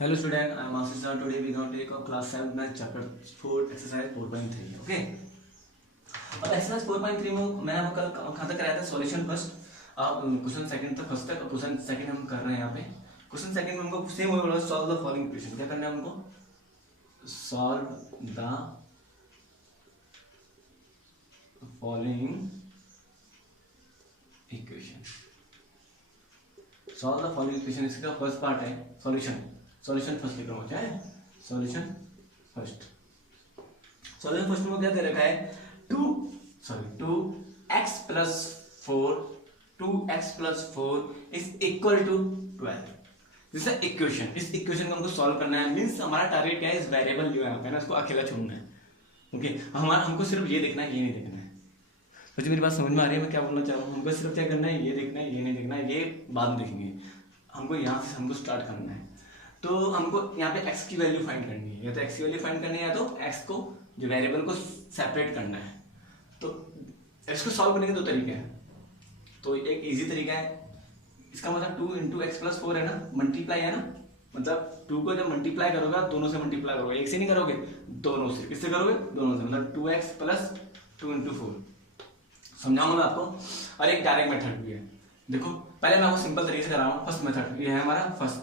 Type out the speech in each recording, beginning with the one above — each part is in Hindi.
Hello student, I am Ashish sir. Today we are going to take up class 7 math chapter 4 exercise 4.3. Okay. अब एक्सरसाइज 4.3 में मैं आपको कल कहाँ तक कराया था सॉल्यूशन फर्स्ट। आप क्वेश्चन सेकंड तक फर्स्ट तक क्वेश्चन सेकंड हम कर रहे हैं यहाँ पे। क्वेश्चन सेकंड में हमको सेम वही बोला सॉल्व द फॉलोइंग इक्वेशन। क्या करना है हमको? Solve the following equation. Solve the following equation इसका फर्स्ट पार्ट है सॉल्यूशन। सॉल्यूशन फर्स्ट लिख रहा हूँ, क्या है सॉल्यूशन फर्स्ट। सॉल्यूशन फर्स्ट में क्या दे रखा है? 2x plus 4 is equal to 12। This is equation. इस इक्वेशन को हमको सॉल्व करना है। मींस हमारा टारगेट क्या है? इस वेरिएबल जो है यहाँ पे ना, इसको अकेला छोड़ना है। ओके, हमको सिर्फ ये देखना है, ये नहीं देखना है। तो मेरी बात समझ में आ रही है मैं क्या बोलना चाह रहा हूँ? हमको सिर्फ क्या करना है? ये देखना है, ये नहीं देखना है, ये बाद में देखेंगे। हमको यहाँ से हमको स्टार्ट करना है। तो हमको यहाँ पे x की वैल्यू फाइंड करनी है, या तो x की वैल्यू फाइंड करनी है, या तो x को जो वेरिएबल को सेपरेट करना है। तो इसको सॉल्व करने के दो तरीके हैं। तो एक इजी तरीका है, इसका मतलब 2 इंटू एक्स प्लस 4 है ना, मल्टीप्लाई है ना, मतलब 2 को जब मल्टीप्लाई करोगे दोनों से मल्टीप्लाई करोगे, एक से नहीं करोगे, दोनों से। किससे करोगे? दोनों से। मतलब 2x प्लस 2 इंटू 4 समझाऊंगा मैं आपको। और एक डायरेक्ट मेथड भी है। देखो पहले मैं आपको सिंपल तरीके से करा रहा हूँ। फर्स्ट मेथड ये है हमारा फर्स्ट।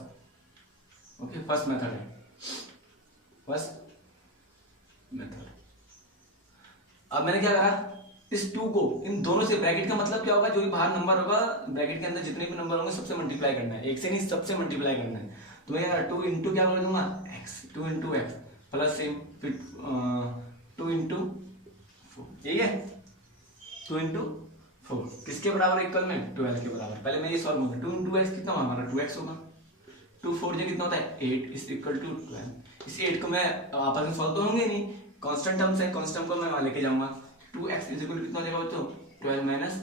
ओके, फर्स्ट मेथड है, फर्स्ट मेथड। अब मैंने क्या करा? इस 2 को इन दोनों से, ब्रैकेट का मतलब क्या होगा? जो भी बाहर नंबर होगा ब्रैकेट के अंदर जितने भी नंबर होंगे सबसे मल्टीप्लाई करना है, एक से नहीं सबसे मल्टीप्लाई करना है। तो मैं 2 इंटू क्या बोल दूंगा? x, 2 into x plus same, फिर 2 इंटू 4, यही है 2 इंटू 4 किसके बराबर? इक्वल में 12 के बराबर। पहले मैं ये सॉल्व करूंगा। 2 इंटू एक्स कितना होगा हमारा? 2x होगा। 2 4 जो कितना होता है? 8 इज इक्वल टू 12। इस 8 को मैं आपस में सॉल्व तो होंगे नहीं, कांस्टेंट टर्म्स है, कांस्टेंट को मैं वहां लेके जाऊंगा। 2x इज इक्वल टू कितना हो जाएगा बच्चों? 12 माइनस।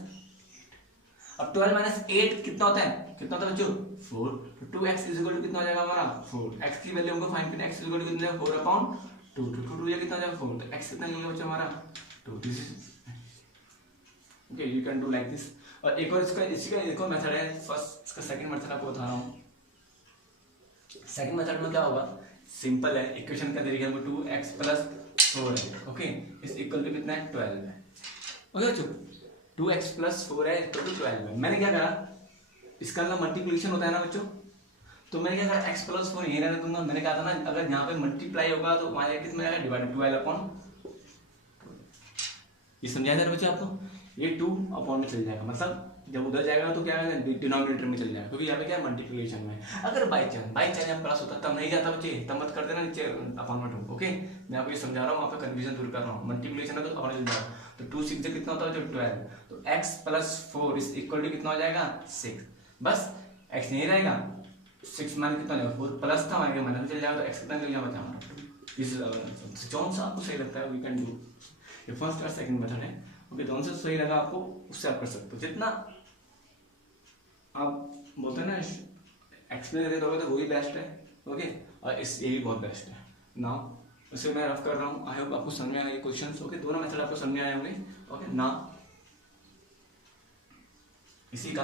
अब 12 माइनस 8 कितना होता है? कितना होता है बच्चों? 4। तो 2x इज इक्वल टू कितना हो जाएगा हमारा? 4। x की वैल्यू हमको फाइंड करनी है। x इज इक्वल टू कितना हो जाएगा? 4 अपॉन 2। 2 ये कितना हो जाएगा? 4। तो x कितना निकलेगा बच्चों हमारा? 2। This is okay, you can do like this. और एक और इसका इसी का एक और मेथड है। फर्स्ट इसका सेकंड मेथड आपको बता रहा हूँ। सेकंड मेथड में क्या होगा? सिंपल है, इक्वेशन का तरीका हमको 2x प्लस 4 है। ओके, इस इक्वल टू कितना है? 12 है। ओके बच्चों, 2x प्लस 4 है इक्वल टू 12 है। मैंने क्या करा? इसका ना मल्टीप्लिकेशन होता है ना बच्चों, तो मैंने क्या करा? x प्लस 4 यही रहने दूंगा। मैंने कहा था ना, अगर यहाँ पे मल्टीप्लाई होगा तो वहां जाके कितना आएगा? Divide 12 upon. ये समझाया था बच्चों आपको? ये 2 अपॉन में चल जाएगा, मतलब जब उधर जाएगा तो क्या है? डिनोमिनेटर में चल जाएगा, क्योंकि यहाँ पे क्या है? मल्टीप्लिकेशन में। अगर बाई चांस यहाँ प्लस होता तब नहीं जाता बच्चे, तब मत कर देना नीचे अपॉन में 2। ओके, मैं आपको ये समझा रहा हूँ, वहाँ पे कंफ्यूजन दूर कर रहा हूँ। मल्टीप्लिकेशन है तो अपॉन चल जाएगा। तो 2 6 से कितना होता है? 12। तो x plus 4 is equal to कितना हो जाएगा? 6। बस x नहीं रहेगा, 6 मान कितना हो जाएगा? 4 प्लस था हमारे माइनस में चल जाएगा, तो x कितना निकल जाएगा हमारा? जौन सा आपको सही लगता है वी कैन डू। ये फर्स्ट और सेकंड मेथड है। ओके, दोनों से सही लगा आपको उससे आप कर सकते हो। जितना आप बोलते हैं ना एक्सप्लेन करके दोगे तो वही बेस्ट है। ओके, और इस ये भी बहुत बेस्ट है। नाउ इसे मैं रफ कर रहा हूँ। आई होप आपको समझ में आया ये क्वेश्चंस। ओके, दोनों मेथड आपको समझ में आए होंगे। ओके, ना इसी का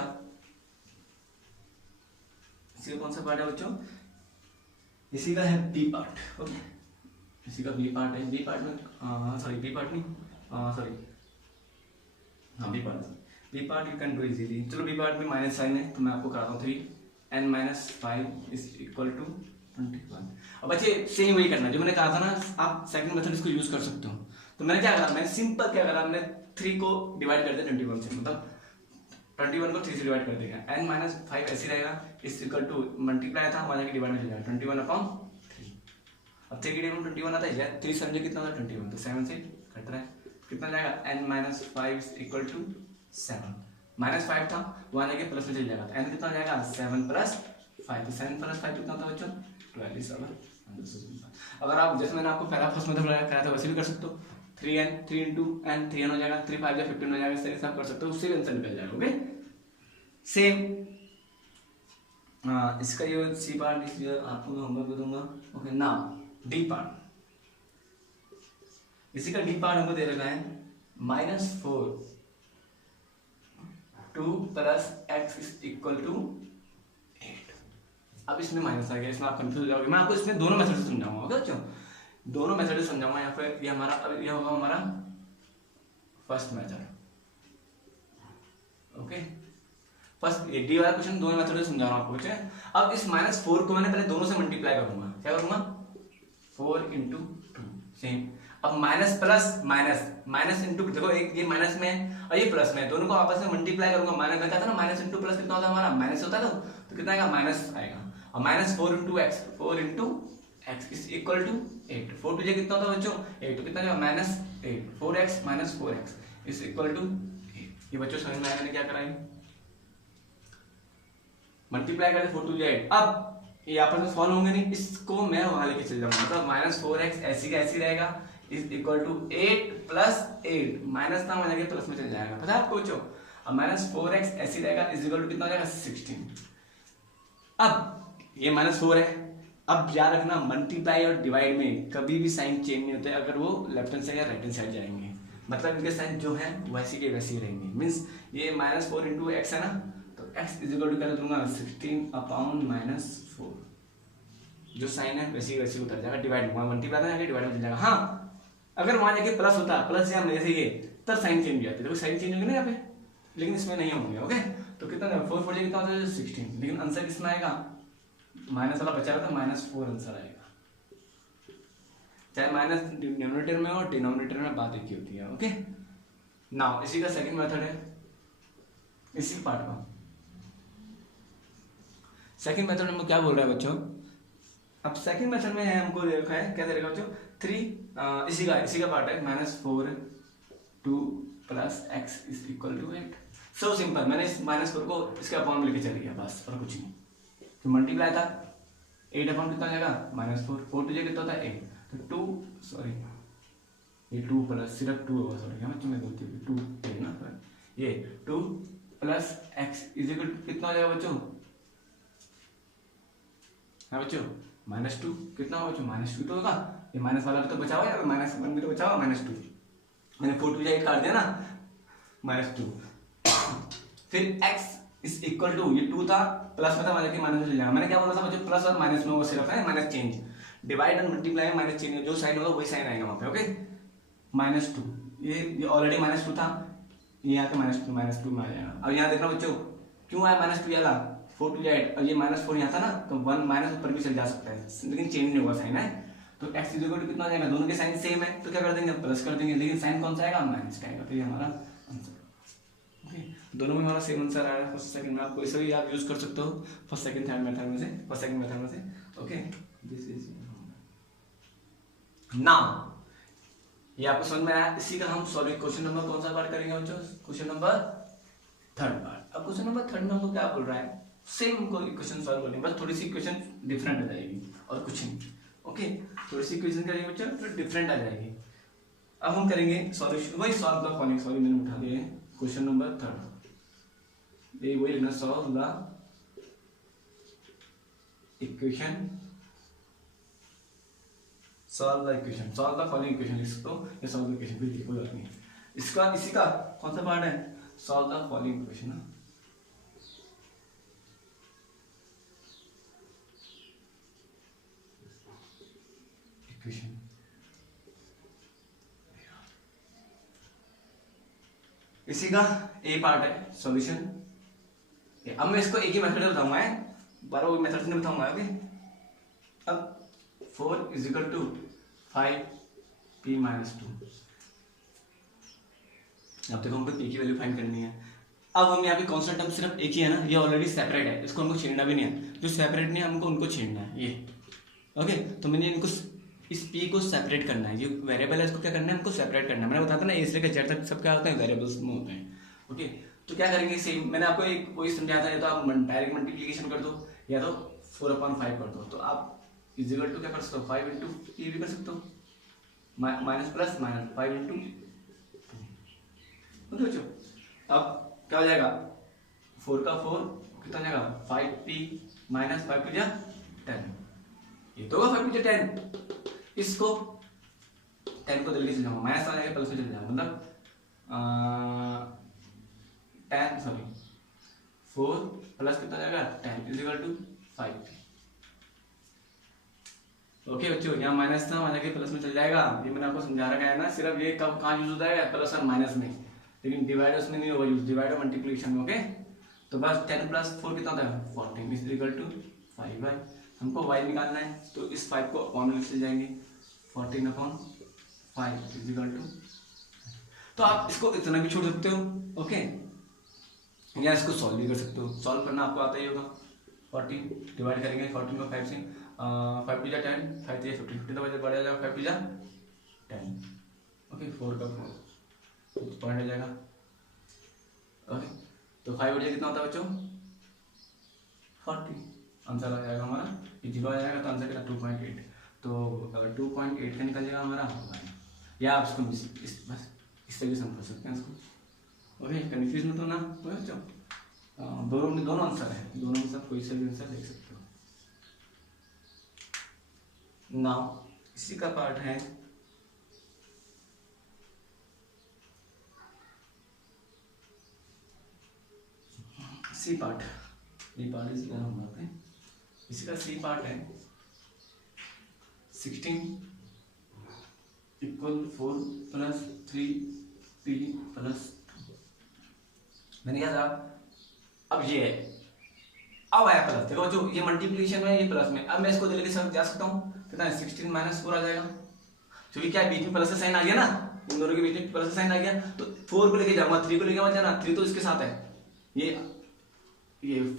कौन सा पार्ट है बच्चों? इसी का है बी पार्ट। ओके, इसी का बी पार्ट है। बी पार्ट में सॉरी बी पार्ट नहीं, सॉरी हाँ B part you can do easily. चलो बी पार्ट में माइनस साइन है तो मैं आपको कराता हूँ 3n minus 5 is equal to 21। अब बच्चे सेम वही करना जो मैंने कहा था ना, आप सेकंड मेथड इसको यूज कर सकते हो। तो मैंने क्या करा? मैंने सिंपल क्या करा? मैंने 3 को डिवाइड कर दिया 21 से, मतलब 21 को 3 से डिवाइड कर देगा। n माइनस 5 ऐसे रहेगा, इज इक्वल टू मल्टीप्लाई था वहां जाके डिवाइड हो जाएगा 21 अपॉन 3। अब 3 की डिवाइड में 21 आता है, 3 समझे कितना होता है? 21। तो 7 से कट रहा है, कितना जाएगा? n minus 5 equal to 7। Minus 5 था वहां जाके प्लस में चल जाएगा, तो n कितना जाएगा? 7 प्लस 5। तो 7 प्लस 5 कितना होता है बच्चों? 12 इज आवर। अगर आप जैसे मैंने आपको पहला फर्स्ट मेथड कराया था वैसे भी कर सकते हो। 3 इंटू n 3n हो जाएगा, 3 5 15 हो जाएगा, इस तरीके से आप कर सकते हो, उससे भी आंसर निकल जाएगा। ओके, सेम इसका ये सी पार्ट इसलिए आपको मैं होमवर्क भी दूंगा। Okay, now D part. इसी का डी पार्ट हमको दे रखा है -4 2 plus x is equal to 8। अब इसमें माइनस आ गया, इसमें आप कंफ्यूज हो जाओगे। मैं आपको इसमें दोनों मेथड से समझाऊंगा, ओके बच्चों, दोनों मेथड से समझाऊंगा। यहाँ पे ये हमारा, अब ये होगा हमारा फर्स्ट मेथड, ओके। फर्स्ट ये डी वाला क्वेश्चन दोनों मेथड से समझा रहा हूँ आपको बच्चे। अब इस -4 को मैंने पहले दोनों से मल्टीप्लाई करूंगा, क्या करूंगा, 4 इंटू 2 सेम। अब minus plus minus, minus into, देखो एक ये माइनस में है और ये प्लस में है, दोनों को आपस में मल्टीप्लाई करूंगा। माइनस में कहता था ना, माइनस इंटू प्लस कितना होता है हमारा, माइनस होता है, तो कितना आएगा, माइनस आएगा। और -4 into x, 4 into x is equal to 8। 4 two कितना होता है बच्चों, 8, तो कितना आएगा, -8, 4x minus 4x is equal to 8। ये बच्चों समझ में आया मैंने क्या कराई, मल्टीप्लाई करते 4 टू 8। अब ये आपस में सॉल्व होंगे नहीं, इसको मैं वहां लेके चल जाऊंगा, मतलब -4x ऐसी का ऐसी रहेगा is equal to 8 plus 8, minus ना हो जाएगा प्लस में चल जाएगा, पता है आपको बच्चों। अब -4x ऐसी रहेगा इज इक्वल टू कितना हो जाएगा, 16। अब ये -4 है, अब याद रखना मल्टीप्लाई और डिवाइड में कभी भी साइन चेंज नहीं होते अगर वो लेफ्ट हैंड साइड या राइट हैंड साइड जाएंगे, मतलब इनके साइन जो है वैसे के वैसे ही रहेंगे। मीन्स ये -4 इंटू एक्स है ना, तो x इज इक्वल टू क्या दूंगा, 16 अपॉन -4, जो साइन है वैसे ही वैसे उतर जाएगा, डिवाइड होगा, मल्टीप्लाई ना डिवाइड हो जाएगा। हाँ अगर वहां जाके प्लस होता, प्लस या जैसे ये, तब साइन चेंज हो जाती है, देखो साइन चेंज होंगे ना यहाँ पे, लेकिन इसमें नहीं होंगे, ओके। तो कितना 4 4 कितना होता है, 16, लेकिन आंसर कितना आएगा, माइनस वाला बचा हुआ था, -4 आंसर आएगा। चाहे माइनस डिनोमिनेटर में और डिनोमिनेटर में बात एक ही होती है, ओके। नाउ इसी का सेकंड मेथड है, इसी पार्ट का सेकंड मेथड में क्या बोल रहा है बच्चों। अब सेकंड मेथड में है, हमको देखा है क्या देगा बच्चों, 3 इसी का पार्ट है, -4 2 plus x is equal to 8। So simple, मैंने इस -4 को इसके अपॉन में लेके चल गया बस, और कुछ नहीं। तो मल्टीप्लाई था, 8 अपॉन कितना जाएगा, -4, 4 टू कितना होता है 8, तो 2 सॉरी ये 2 प्लस सिर्फ 2 होगा, सॉरी क्या बच्चों मैं गलती हुई, 2 है ना, ये 2 प्लस एक्स इज इक्वल कितना हो जाएगा बच्चों, है बच्चों -2, कितना होगा बच्चों, -2 तो होगा, ये माइनस वाला भी तो बचा हुआ है, -1 भी तो बचा हुआ, -2 मैंने 4 टू 8 काट दिया ना, -2 फिर x इज इक्वल टू, ये 2 था प्लस में था, माइनस के माइनस में ले जाएगा। मैंने क्या बोला था मुझे, प्लस और माइनस में वो सिर्फ है minus change, divide and multiply में माइनस चेंज, जो साइन होगा वही साइन आएगा वहां पे, ओके। -2 ये ऑलरेडी -2 था, ये यहाँ पे -2 में आ जाएगा। अब यहाँ देखना बच्चों क्यों आया -2 वाला, 4 टू 8, और ये -4 यहाँ था ना, तो 1 माइनस ऊपर भी चल जा सकता है, लेकिन चेंज नहीं होगा साइन है। तो x इज इक्वल टू कितना आ जाएगा, दोनों के साइन सेम है, तो क्या कर देंगे, प्लस कर देंगे, लेकिन साइन कौन सा आएगा, माइनस का आएगा, तो ये हमारा आंसर, ओके। दोनों में हमारा सेम आंसर आया, फर्स्ट सेकंड में। आप कोई सा भी आप यूज कर सकते हो फर्स्ट सेकंड थर्ड मेथड में से, फर्स्ट सेकंड मेथड में से, ओके। दिस इज नाउ ये आपको समझ में आया। इसी का हम सॉल्व क्वेश्चन नंबर कौन सा पार्ट करेंगे बच्चों, क्वेश्चन नंबर थर्ड पार्ट। अब क्वेश्चन नंबर थर्ड में हमको क्या बोल रहा है, सेम को इक्वेशन सॉल्व करनी, बस थोड़ी सी इक्वेशन डिफरेंट आ जाएगी और कुछ नहीं, ओके। थोड़ी सी इक्वेशन करेंगे बच्चों तो डिफरेंट आ जाएगी। अब हम करेंगे सॉल्यूशन, वही सॉल्व द फॉलोइंग, सॉरी मैंने उठा दिया है क्वेश्चन नंबर थर्ड, ये वही लिखना, solve the equation, solve the equation, solve the following equation लिख सकते हो, या सॉल्व द इक्वेशन भी लिखो, नहीं इसका, इसी का कौन सा पार्ट है, solve the following equation, equation इसी का ए पार्ट है सॉल्यूशन। अब मैं इसको एक ही मेथड से बताऊंगा, बारह वो मेथड से नहीं बताऊंगा, ओके। अब 4 is equal to 5p minus 2, अब देखो हमको p की वैल्यू फाइंड करनी है। अब हम यहाँ पे कांस्टेंट टर्म सिर्फ एक ही है ना, ये ऑलरेडी सेपरेट है, इसको हमको छेड़ना भी नहीं है, जो सेपरेट नहीं है हमको उनको छेड़ना है, ये ओके। तो मैंने इनको इस p को सेपरेट करना है, ये वेरिएबल है, इसको क्या करना है, हमको सेपरेट करना है। मैंने बताया था ना ए से लेकर जेड तक सब क्या होता है, वेरिएबल्स में होते हैं, ओके। तो क्या करेंगे, सेम मैंने आपको एक वही समझाया था, या तो आप डायरेक्ट मल्टीप्लिकेशन कर दो, या तो 4/5 कर दो, तो आप इज इक्वल टू क्या कर सकते हो, 5 इंटू p भी कर सकते हो, माइनस प्लस माइनस 5 इंटू, बच्चों अब क्या हो जाएगा, 4 का 4 कितना जाएगा, 5p माइनस 5 टू 10, ये तो होगा 5 टू 10, इसको 10 को जल्दी से जाऊंगा, माइनस आ जाएगा प्लस में चले जाऊंगा, मतलब 10 सॉरी 4 प्लस कितना जाएगा 10 इज इक्वल टू 5, ओके बच्चों, यहाँ माइनस था वहां जाके प्लस में चल जाएगा। ये मैंने आपको समझा रखा है ना, सिर्फ ये कब कहाँ यूज होता है, प्लस और माइनस में, लेकिन डिवाइड उसमें नहीं होगा यूज, डिवाइड और मल्टीप्लिकेशन में। ओके, तो बस 10 प्लस 4 कितना होता है 14 इज इक्वल टू 5y। हमको y निकालना है तो इस 5 को अपॉन में लिख जाएंगे, 14/5 इज इक्वल टू। तो आप इसको इतना भी छोड़ सकते हो, ओके, या इसको सॉल्व भी कर सकते हो। सॉल्व करना आपको आता ही होगा। 40 डिवाइड करेंगे 14 को 5 से, 5 टू जा 10, 5 3 15, 15 तो बढ़ जाएगा 5 टू जा 10, ओके, 4 का 4 पॉइंट हो जाएगा। ओके, तो 5 बजे कितना होता है बच्चों 40, आंसर आ जाएगा हमारा, ये 0 आ जाएगा तो आंसर कितना 2.8। तो 2.8 का निकल जाएगा हमारा, या आप इसको बस इस तरीके से हम कर सकते हैं इसको। ओके, कन्फ्यूज मत होना बच्चों, दोनों आंसर है, दोनों में सब कोई से भी आंसर देख सकते हो। नाउ इसी का पार्ट है सी पार्ट, ये पार्ट इसी का हम बात है, इसी का सी पार्ट है 16 इक्वल 4 प्लस 3t प्लस 2। मैंने क्या था, अब ये है, अब आया प्लस, देखो जो ये मल्टीप्लिकेशन में ये प्लस में, अब मैं इसको लेके जा सकता हूँ कितना है 16 माइनस 4 आ जाएगा, क्योंकि क्या बीच में प्लस का साइन आ गया ना, इन दोनों के बीच में प्लस का साइन आ गया, तो 4 को लेके जाऊंगा, 3 को लेके मत जाना, 3 तो इसके साथ है, ये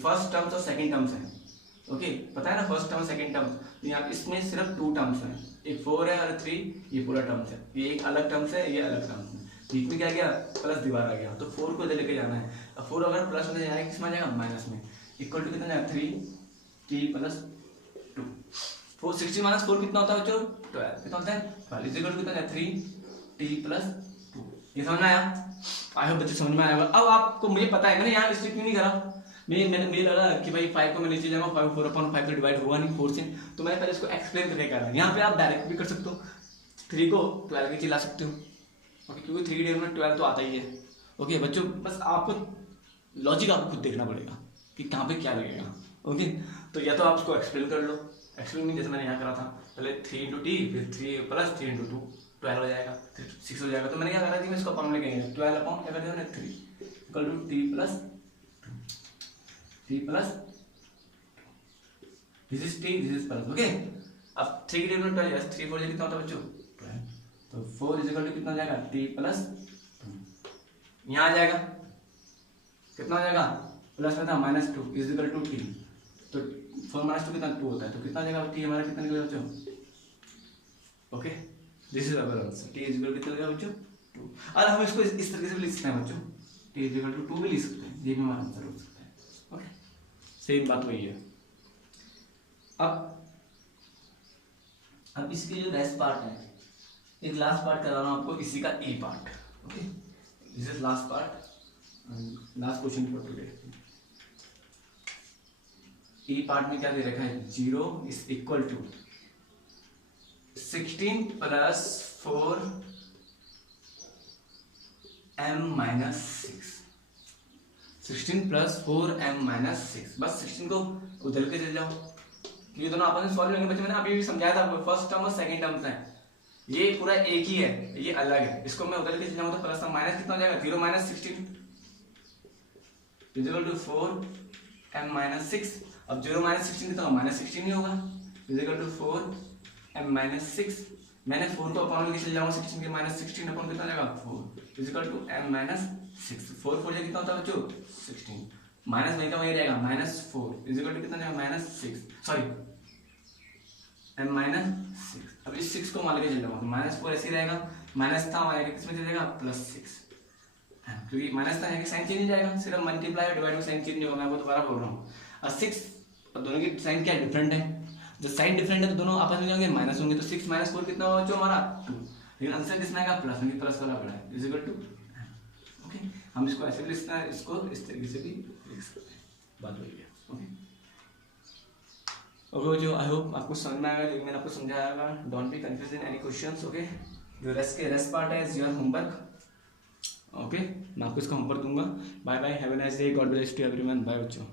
फर्स्ट टर्म्स और सेकंड टर्म्स है। ओके, पता है ना फर्स्ट टर्म सेकंड टर्म, यहाँ इसमें सिर्फ 2 टर्म्स हैं, एक 4 है और 3 ये पूरा टर्म्स है, ये एक अलग टर्म्स है, ये अलग टर्म्स है, बीच में क्या गया प्लस दीवार आ गया, तो 4 को लेके जाना है। अब 4 अगर प्लस में जाएगा किसमें जाएगा माइनस में, इक्वल टू कितना जाएगा 3t प्लस 2। 4 16 माइनस 4 कितना होता है बच्चों 12, कितना होता है 12 इज इक्वल टू कितना जाएगा 3t प्लस 2। ये समझ में आया, आई होप बच्चे समझ में आएगा। अब आपको मुझे पता है मैंने यहाँ स्ट्रिक्ट नहीं करा, मुझे लगा कि भाई 5 को मैं नीचे जाऊंगा, 5 4/5 तो डिवाइड होगा नहीं 4 से, तो मैंने पहले इसको एक्सप्लेन करके करा। यहाँ पे आप डायरेक्ट भी कर सकते हो, 3 को 12 के चिल्ला सकते हो, ओके, क्योंकि 3 के में 12 तो आता ही है। ओके बच्चों, बस आपको लॉजिक आपको खुद देखना पड़ेगा कि कहाँ पे क्या लगेगा। ओके, तो या तो आप उसको एक्सप्लेन कर लो, एक्सप्लेन जैसे मैंने यहाँ करा था, पहले 3 × t फिर 3 प्लस 3 × 2 12 हो जाएगा, 6 हो जाएगा। तो मैंने क्या करा थी, मैं इसको अपॉन में लेके 12 अपॉन क्या कर दिया मैंने 3 equal to t plus 3 plus this is t this is plus. Okay, अब 3 की डिनोमिनेटर 12 है, 3 4 कितना होता है बच्चों 12, तो 4 इज इक्वल टू कितना हो जाएगा t प्लस 2, यहाँ आ जाएगा कितना हो जाएगा प्लस में था -2 इज इक्वल टू t, तो 4 - 2 कितना 2 होता है, तो कितना हो जाएगा t हमारा कितना निकलेगा बच्चों। Okay, this is our answer, t is equal कितना निकलेगा बच्चों 2। और हम इसको इस तरीके से भी लिख सकते हैं बच्चों, t इज इक्वल टू 2 भी लिख सकते हैं, ये भी हमारा आंसर हो सकता है। ओके, सेम बात वही है। अब इसकी जो रेस्ट पार्ट है, एक लास्ट पार्ट करा रहा हूं आपको, इसी का A part. Okay, this is last part, last question for today. A part में क्या दे रखा है, 0 is equal to 16 plus 4m-6, 16 plus 4m-6, बस 16 को उधर के चले जाओ, ये दोनों आपस में सॉल्व होंगे बच्चे। मैंने अभी भी समझाया था, फर्स्ट टर्म और सेकंड टर्म्स हैं, ये पूरा एक ही है, ये अलग है, इसको मैं उधर के चले जाऊंगा तो प्लस का माइनस कितना हो जाएगा 0 - 16 इज इक्वल टू 4m-6। अब 0 - 16 कितना होगा -16 ही होगा, इज इक्वल टू 4m-6। मैंने 4 को अपॉन में चले जाऊंगा 16 के -16 अपॉन कितना जाएगा 4 इज इक्वल टू m-6। 4 4 कितना होता है बच्चों 16, माइनस वही का वही रहेगा -4 इज इक्वल टू कितना जाएगा -6, सॉरी m-6। अब इस 6 को मान लेके चल जाऊंगा तो -4 ऐसे ही रहेगा, माइनस था हमारे किसमें चले जाएगा +6, क्योंकि माइनस था है कि साइन चेंज नहीं जाएगा, सिर्फ मल्टीप्लाई और डिवाइड में साइन चेंज नहीं होगा। मैं आपको दोबारा बोल रहा हूँ, और 6 और दोनों की साइन क्या डिफरेंट है, जब साइन डिफरेंट है तो दोनों आपस में जाएंगे माइनस होंगे, तो 6 - 4 कितना होगा जो हमारा 2, लेकिन आंसर कितना आएगा प्लस में, प्लस वाला बड़ा है इज इक्वल टू। ओके, हम इसको ऐसे भी लिखते हैं, इसको इस तरीके से भी लिख सकते हैं, बात वही है। ओके ओके जो आई होप आपको समझ में आएगा, मैंने आपको समझाया होगा। Don't be confuse in any questions. Okay, जो रेस्ट पार्ट है इज योर होमवर्क। ओके, मैं आपको इसका होमवर्क दूंगा। Bye bye, have a nice day, God bless to everyone, bye बच्चों।